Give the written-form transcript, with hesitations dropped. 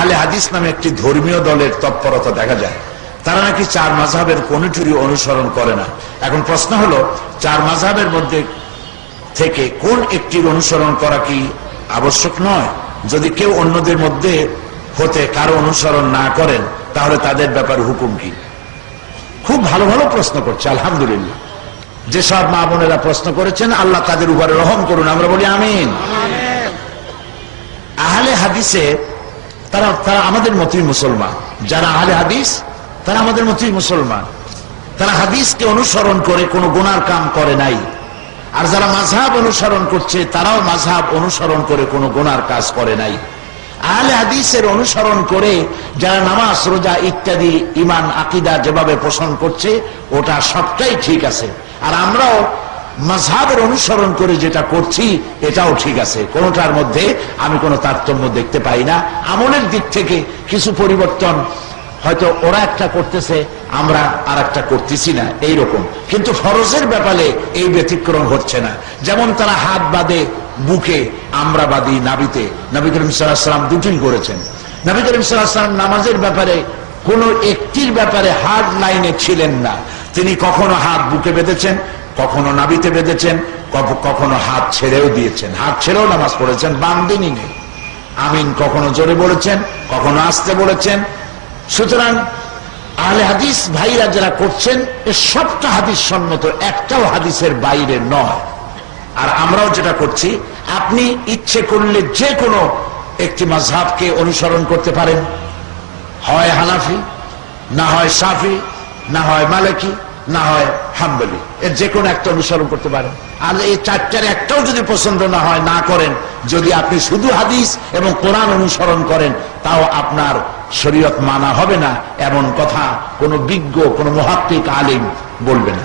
আহলে হাদিস নামে একটি ধর্মীয় দলের তৎপরতা দেখা যায়। তারা নাকি চার মাযহাবের কোনটিরই অনুসরণ করে না। এখন প্রশ্ন হলো, চার মাযহাবের মধ্যে থেকে কোন একটির অনুসরণ করা কি আবশ্যক নয়? যদি কেউ অন্যদের মধ্যে হতে কারো অনুসরণ না করেন, তাহলে তাদের ব্যাপারে হুকুম কি? খুব ভালো ভালো প্রশ্ন করছে, আলহামদুলিল্লাহ। যেসব মা বোনেরা প্রশ্ন করেছেন, আল্লাহ তাদের উপরে রহম করুন, আমরা বলি আমিন। আহলে হাদিসে তারা আমাদের মতই মুসলমান। যারা আহলে হাদিস তারা আমাদের মতই মুসলমান। তারা হাদিসকে অনুসরণ করে কোনো গুনার কাম করে নাই। আর যারা মাযহাব অনুসরণ করছে, তারাও মাযহাব অনুসরণ করে কোনো গুনার কাজ করে নাই। আহলে হাদিসের অনুসরণ করে যারা নামাজ, রোজা ইত্যাদি ঈমান, আকীদা যেভাবে পোষণ করছে, ওটা সবটাই ঠিক আছে। আর আমরাও মাযহাবের অনুসরণ করে যেটা করছি, এটাও ঠিক আছে। কোনটার মধ্যে আমি কোনো তারতম্য দেখতে পাই না। আমলের দিক থেকে কিছু পরিবর্তন, হয়তো ওরা একটা করতেছে, আমরা আর একটা করতেছি না, এইরকম। কিন্তু ফরজের ব্যাপারে এই ব্যতিক্রম হচ্ছে না। যেমন তারা হাত বাঁধে বুকে, আমরা বাঁধি নাভিতে। নবী করিম সাল্লাল্লাহু আলাইহি ওয়াসাল্লাম দুটোই করেছেন। নবী করিম সাল্লাল্লাহু আলাইহি ওয়াসাল্লাম নামাজের ব্যাপারে কোনো একটির ব্যাপারে হার্ড লাইনে ছিলেন না। তিনি কখনো হাত বুকে বেঁধেছেন, কখনো নাভিতে বেঁধেছেন, কখনো হাত ছেড়েও দিয়েছেন। হাত ছেড়েও নামাজ পড়েছেন, বান্দিনী নেই। আমিন কখনো জোরে বলেছেন, কখনো আস্তে বলেছেন। সুতরাং আহলে হাদিস ভাইরা যারা করছেন, এ সবটা হাদিস সম্মত, একটাও হাদিসের বাইরে নয়। আর আমরাও যেটা করছি, আপনি ইচ্ছে করলে যে কোনো একটি মাযহাবকে অনুসরণ করতে পারেন। হয় হানাফি, না হয় শাফি, না হয় মালিকি, না হয় হাম্বলি, এর যে কোনো একটা অনুসরণ করতে পারেন। আর এই চারটার একটাও যদি পছন্দ না হয়, না করেন। যদি আপনি শুধু হাদিস এবং কোরআন অনুসরণ করেন, তাও আপনার শরীয়ত মানা হবে না, এমন কথা কোনো বিজ্ঞ, কোনো মুহাক্কিক আলিম বলবে না।